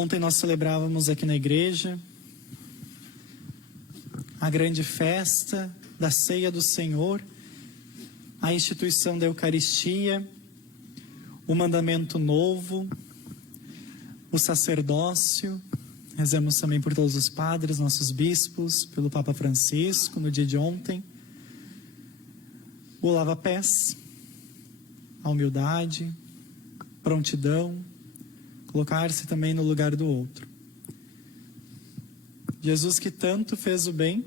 Ontem nós celebrávamos aqui na igreja a grande festa da ceia do Senhor, a instituição da Eucaristia, o mandamento novo, o sacerdócio. Rezamos também por todos os padres, nossos bispos, pelo Papa Francisco no dia de ontem. O lava-pés, a humildade, prontidão, colocar-se também no lugar do outro. Jesus, que tanto fez o bem,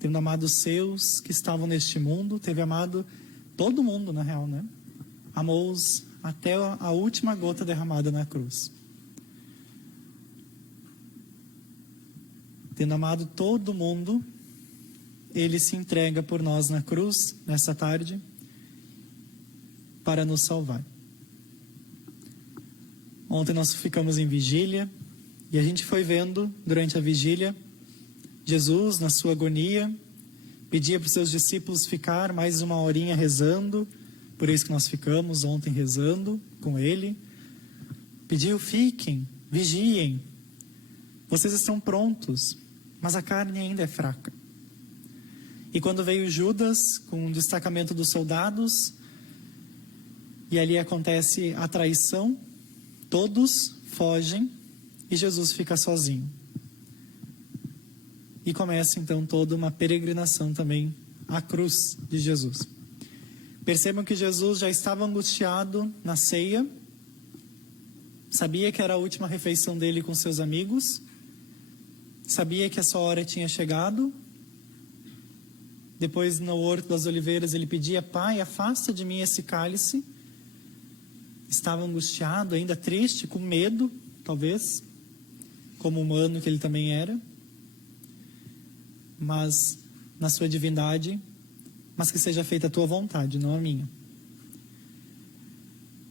tendo amado os seus que estavam neste mundo, teve amado todo mundo, na real, né? Amou-os até a última gota derramada na cruz. Tendo amado todo mundo, ele se entrega por nós na cruz, nessa tarde, para nos salvar. Ontem nós ficamos em vigília, e a gente foi vendo, durante a vigília, Jesus, na sua agonia, pedia para os seus discípulos ficar mais uma horinha rezando, por isso que nós ficamos ontem rezando com ele. Pediu, fiquem, vigiem, vocês estão prontos, mas a carne ainda é fraca. E quando veio Judas, com um destacamento dos soldados, e ali acontece a traição, todos fogem, e Jesus fica sozinho. E começa então toda uma peregrinação também à cruz de Jesus. Percebam que Jesus já estava angustiado na ceia, sabia que era a última refeição dele com seus amigos, sabia que a sua hora tinha chegado. Depois, no Horto das Oliveiras, ele pedia, Pai, afasta de mim esse cálice. Estava angustiado, ainda triste, com medo, talvez, como humano que ele também era, mas na sua divindade, mas que seja feita a tua vontade, não a minha.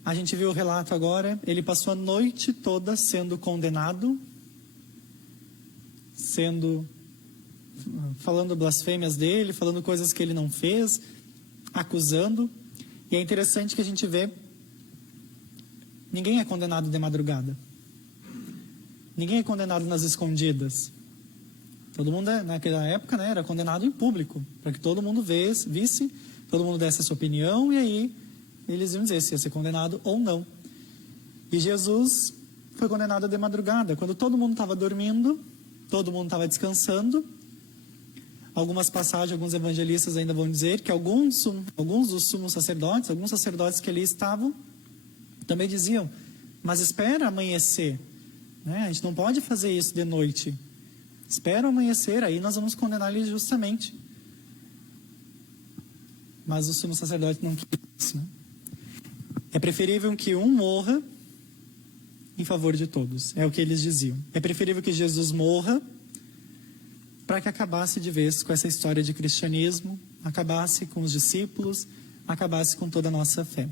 A gente viu o relato agora, ele passou a noite toda sendo condenado, falando blasfêmias dele, falando coisas que ele não fez, acusando. E é interessante que a gente vê, ninguém é condenado de madrugada. Ninguém é condenado nas escondidas. Todo mundo, naquela época, né, era condenado em público, para que todo mundo visse, todo mundo desse a sua opinião, e aí eles iam dizer se ia ser condenado ou não. E Jesus foi condenado de madrugada, quando todo mundo estava dormindo, todo mundo estava descansando. Algumas passagens, alguns evangelistas ainda vão dizer que alguns dos sumos sacerdotes, alguns sacerdotes que ali estavam, também diziam, mas espera amanhecer, né? A gente não pode fazer isso de noite. Espera amanhecer, aí nós vamos condenar ele justamente. Mas o sumo sacerdote não quis isso, né? É preferível que um morra em favor de todos. É o que eles diziam. É preferível que Jesus morra para que acabasse de vez com essa história de cristianismo, acabasse com os discípulos, acabasse com toda a nossa fé.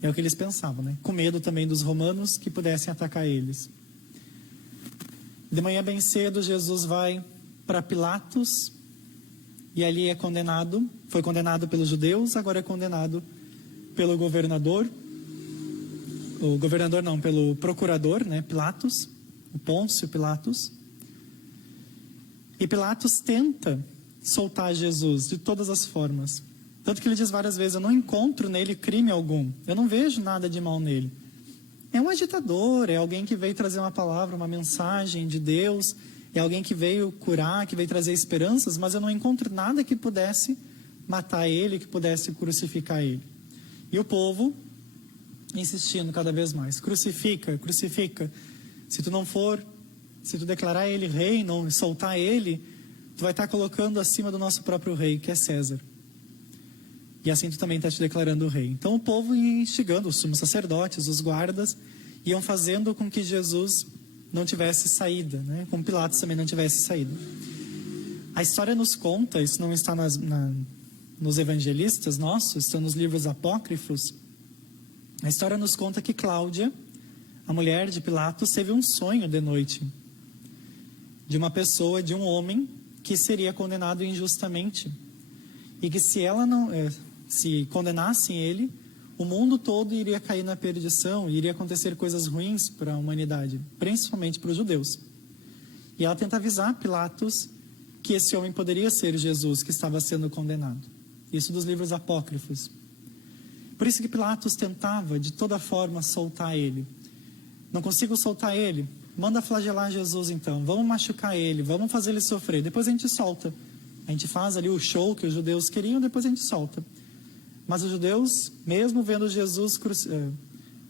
É o que eles pensavam, né? Com medo também dos romanos que pudessem atacar eles. De manhã bem cedo, Jesus vai para Pilatos e ali é condenado. Foi condenado pelos judeus, agora é condenado pelo governador. O governador não, pelo procurador, né? Pilatos, o Pôncio Pilatos. E Pilatos tenta soltar Jesus de todas as formas. Tanto que ele diz várias vezes, eu não encontro nele crime algum. Eu não vejo nada de mal nele. É um agitador, é alguém que veio trazer uma palavra, uma mensagem de Deus. É alguém que veio curar, que veio trazer esperanças, mas eu não encontro nada que pudesse matar ele, que pudesse crucificar ele. E o povo insistindo cada vez mais. Crucifica, crucifica. Se tu declarar ele rei, não soltar ele, tu vai estar colocando acima do nosso próprio rei, que é César. E assim tu também está te declarando rei. Então o povo ia instigando, os sumos sacerdotes, os guardas, iam fazendo com que Jesus não tivesse saída, né? Com Pilatos também não tivesse saída. A história nos conta, isso não está nos evangelistas nossos, está nos livros apócrifos. A história nos conta que Cláudia, a mulher de Pilatos, teve um sonho de noite de uma pessoa, de um homem que seria condenado injustamente. E que se ela não, se condenassem ele, o mundo todo iria cair na perdição, iria acontecer coisas ruins para a humanidade, principalmente para os judeus. E ela tenta avisar Pilatos que esse homem poderia ser Jesus, que estava sendo condenado. Isso dos livros apócrifos. Por isso que Pilatos tentava, de toda forma, soltar ele. Não consigo soltar ele? Manda flagelar Jesus então. Vamos machucar ele, vamos fazer ele sofrer. Depois a gente solta. A gente faz ali o show que os judeus queriam, depois a gente solta. Mas os judeus, mesmo vendo Jesus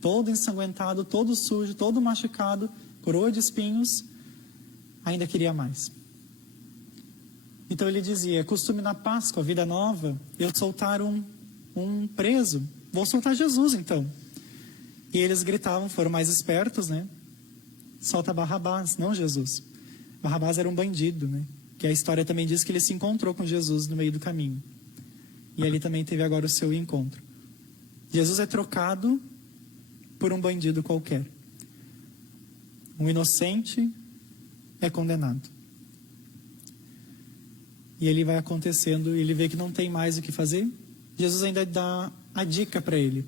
todo ensanguentado, todo sujo, todo machucado, coroa de espinhos, ainda queria mais. Então ele dizia, é costume na Páscoa, vida nova, eu soltar um preso. Vou soltar Jesus então. E eles gritavam, foram mais espertos, né? Solta Barrabás, não Jesus. Barrabás era um bandido, né? Que a história também diz que ele se encontrou com Jesus no meio do caminho. E ali também teve agora o seu encontro. Jesus é trocado por um bandido qualquer. Um inocente é condenado. E ele vai acontecendo, ele vê que não tem mais o que fazer. Jesus ainda dá a dica para ele.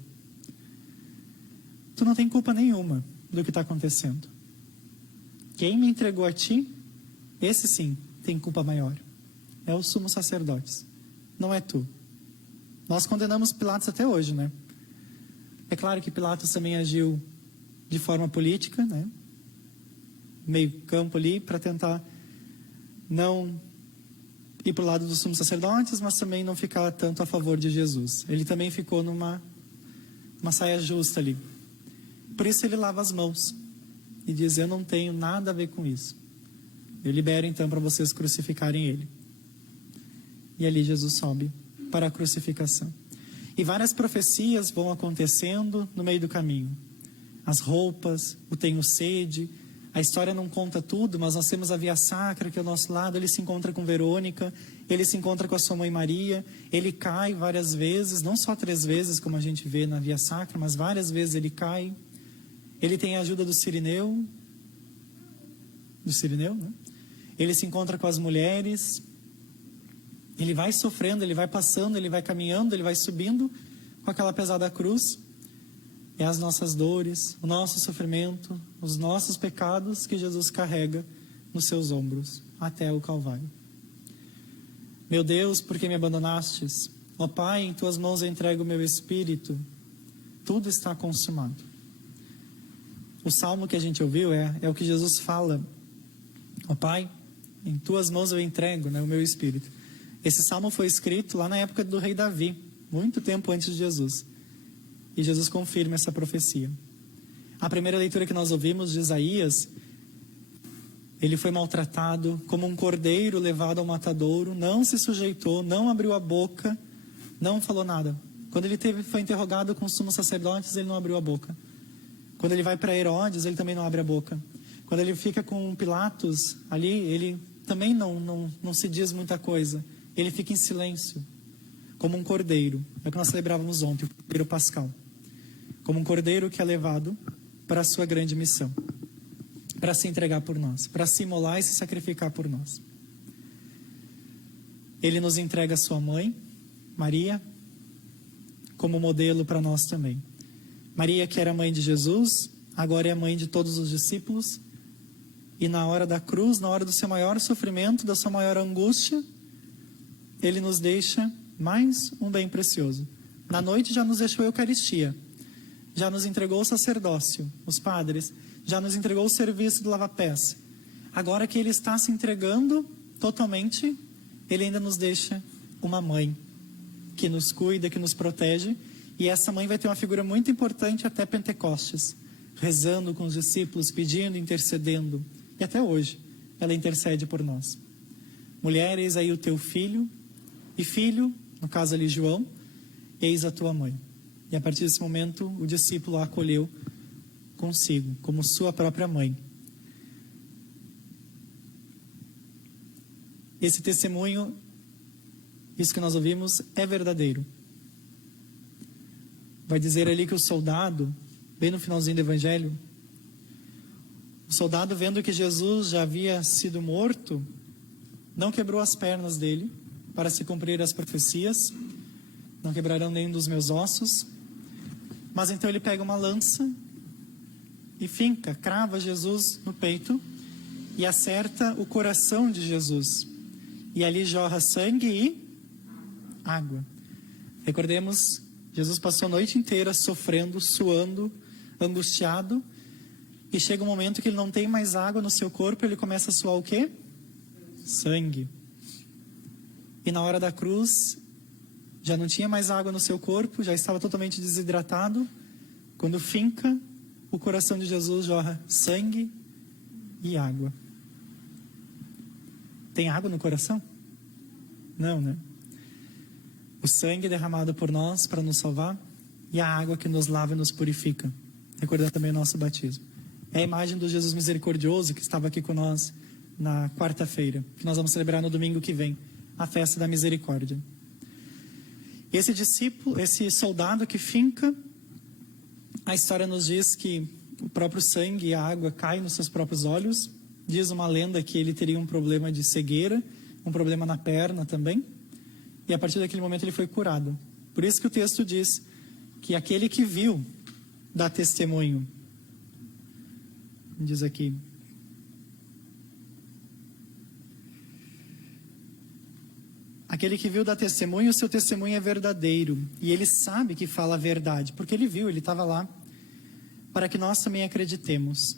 Tu não tem culpa nenhuma do que está acontecendo. Quem me entregou a ti, esse sim tem culpa maior. É o sumo sacerdote, não é tu. Nós condenamos Pilatos até hoje, né? É claro que Pilatos também agiu de forma política, né? Meio campo ali, para tentar não ir para o lado dos sumos sacerdotes, mas também não ficar tanto a favor de Jesus. Ele também ficou numa saia justa ali. Por isso ele lava as mãos e diz, eu não tenho nada a ver com isso. Eu libero então para vocês crucificarem ele. E ali Jesus sobe para a crucificação. E várias profecias vão acontecendo no meio do caminho. As roupas, o tenho sede. A história não conta tudo, mas nós temos a Via Sacra, que é ao nosso lado. Ele se encontra com Verônica, ele se encontra com a sua mãe Maria. Ele cai várias vezes, não só 3 vezes, como a gente vê na Via Sacra, mas várias vezes ele cai. Ele tem a ajuda do Cirineu, né? Ele se encontra com as mulheres. Ele vai sofrendo, ele vai passando, ele vai caminhando, ele vai subindo com aquela pesada cruz. É as nossas dores, o nosso sofrimento, os nossos pecados que Jesus carrega nos seus ombros até o Calvário. Meu Deus, por que me abandonastes? Ó Pai, em tuas mãos eu entrego o meu espírito. Tudo está consumado. O salmo que a gente ouviu é o que Jesus fala. Ó Pai, em tuas mãos eu entrego, né, o meu espírito. Esse salmo foi escrito lá na época do rei Davi, muito tempo antes de Jesus. E Jesus confirma essa profecia. A primeira leitura que nós ouvimos de Isaías, ele foi maltratado como um cordeiro levado ao matadouro, não se sujeitou, não abriu a boca, não falou nada. Quando ele foi interrogado com os sumos sacerdotes, ele não abriu a boca. Quando ele vai para Herodes, ele também não abre a boca. Quando ele fica com Pilatos ali, ele também não se diz muita coisa. Ele fica em silêncio, como um cordeiro. É o que nós celebrávamos ontem, o cordeiro pascal. Como um cordeiro que é levado para a sua grande missão, para se entregar por nós, para se imolar e se sacrificar por nós. Ele nos entrega a sua mãe, Maria, como modelo para nós também. Maria, que era mãe de Jesus, agora é a mãe de todos os discípulos. E na hora da cruz, na hora do seu maior sofrimento, da sua maior angústia, ele nos deixa mais um bem precioso. Na noite já nos deixou a Eucaristia, já nos entregou o sacerdócio, os padres, já nos entregou o serviço do lava-pés. Agora que ele está se entregando totalmente, ele ainda nos deixa uma mãe que nos cuida, que nos protege. E essa mãe vai ter uma figura muito importante até Pentecostes, rezando com os discípulos, pedindo, intercedendo. E até hoje, ela intercede por nós. Mulher, eis aí o teu filho, e filho, no caso ali João, eis a tua mãe. E a partir desse momento, o discípulo a acolheu consigo, como sua própria mãe. Esse testemunho, isso que nós ouvimos, é verdadeiro. Vai dizer ali que o soldado, bem no finalzinho do Evangelho, o soldado, vendo que Jesus já havia sido morto, não quebrou as pernas dele para se cumprir as profecias. Não quebrarão nenhum dos meus ossos. Mas então ele pega uma lança e finca, crava Jesus no peito e acerta o coração de Jesus. E ali jorra sangue e água. Recordemos, Jesus passou a noite inteira sofrendo, suando, angustiado. E chega um momento que ele não tem mais água no seu corpo, ele começa a suar o quê? Sangue. E na hora da cruz, já não tinha mais água no seu corpo, já estava totalmente desidratado. Quando finca, o coração de Jesus jorra sangue e água. Tem água no coração? Não, né? O sangue derramado por nós para nos salvar e a água que nos lava e nos purifica. Recordando também o nosso batismo. É a imagem do Jesus misericordioso que estava aqui com nós na quarta-feira, que nós vamos celebrar no domingo que vem, a festa da misericórdia. Esse discípulo, esse soldado que finca, a história nos diz que o próprio sangue e a água caem nos seus próprios olhos. Diz uma lenda que ele teria um problema de cegueira, um problema na perna também. E a partir daquele momento ele foi curado. Por isso que o texto diz que aquele que viu dá testemunho. Diz aqui. Aquele que viu dá testemunho, o seu testemunho é verdadeiro. E ele sabe que fala a verdade, porque ele viu, ele estava lá, para que nós também acreditemos.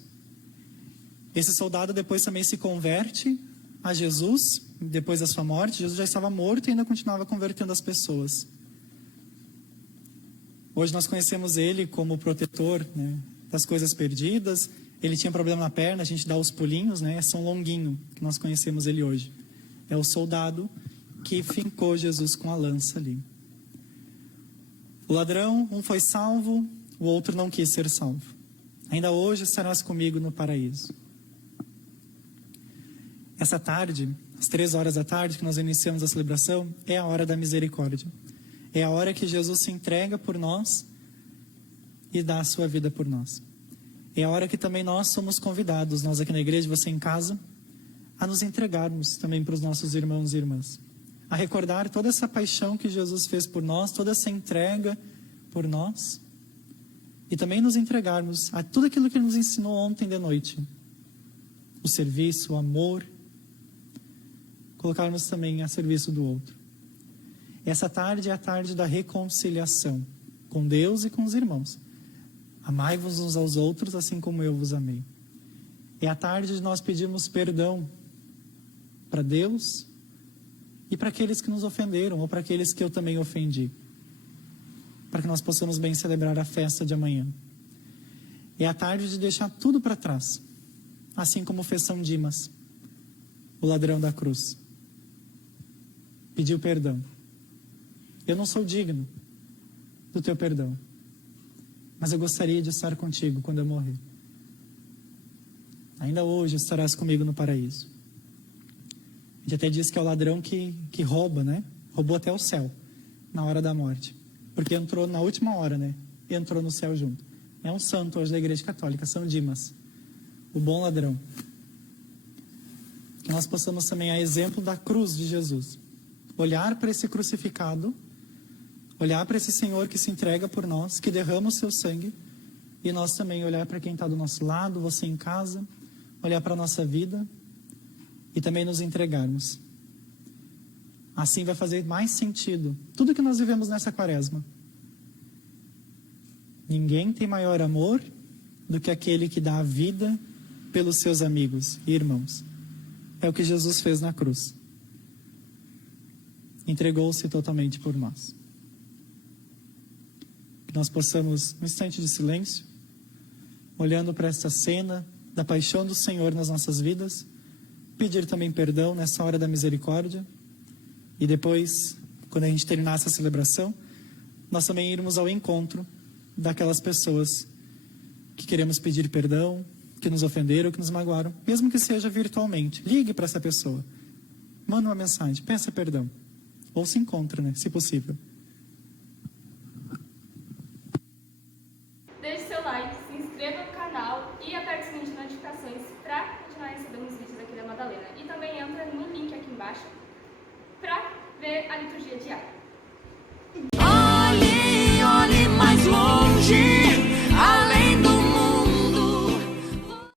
Esse soldado depois também se converte a Jesus, depois da sua morte. Jesus já estava morto e ainda continuava convertendo as pessoas. Hoje nós conhecemos ele como protetor, né, das coisas perdidas. Ele tinha problema na perna, a gente dá os pulinhos, né, é São Longuinho, que nós conhecemos ele hoje. É o soldado que fincou Jesus com a lança ali. O ladrão, um foi salvo, o outro não quis ser salvo. Ainda hoje estarás comigo no paraíso. Essa tarde, às 3 horas da tarde, que nós iniciamos a celebração, é a hora da misericórdia. É a hora que Jesus se entrega por nós e dá a sua vida por nós. É a hora que também nós somos convidados, nós aqui na igreja, você em casa, a nos entregarmos também para os nossos irmãos e irmãs. A recordar toda essa paixão que Jesus fez por nós, toda essa entrega por nós. E também nos entregarmos a tudo aquilo que Ele nos ensinou ontem de noite. O serviço, o amor. Colocarmos também a serviço do outro. Essa tarde é a tarde da reconciliação com Deus e com os irmãos. Amai-vos uns aos outros assim como eu vos amei. É a tarde de nós pedirmos perdão para Deus e para aqueles que nos ofenderam, ou para aqueles que eu também ofendi. Para que nós possamos bem celebrar a festa de amanhã. É a tarde de deixar tudo para trás, assim como fez São Dimas, o ladrão da cruz. Pediu perdão. Eu não sou digno do teu perdão, mas eu gostaria de estar contigo quando eu morrer. Ainda hoje estarás comigo no paraíso. A gente até diz que é o ladrão que rouba, né? Roubou até o céu, na hora da morte. Porque entrou na última hora, né? E entrou no céu junto. É um santo hoje da Igreja Católica, São Dimas, o bom ladrão. Que nós possamos também, a exemplo da cruz de Jesus, olhar para esse crucificado, olhar para esse Senhor que se entrega por nós, que derrama o seu sangue, e nós também olhar para quem está do nosso lado, você em casa, olhar para a nossa vida e também nos entregarmos. Assim vai fazer mais sentido tudo que nós vivemos nessa quaresma. Ninguém tem maior amor do que aquele que dá a vida pelos seus amigos e irmãos. É o que Jesus fez na cruz. Entregou-se totalmente por nós. Que nós possamos, num instante de silêncio, olhando para esta cena da paixão do Senhor nas nossas vidas, pedir também perdão nessa hora da misericórdia. E depois, quando a gente terminar essa celebração, nós também irmos ao encontro daquelas pessoas que queremos pedir perdão, que nos ofenderam, que nos magoaram, mesmo que seja virtualmente. Ligue para essa pessoa, manda uma mensagem, peça perdão, ou se encontre, né, se possível. Deixe seu like, se inscreva no canal e aperte o sininho de notificações para continuar recebendo os vídeos aqui da Madalena. E também entra no link aqui embaixo para ver a liturgia diária.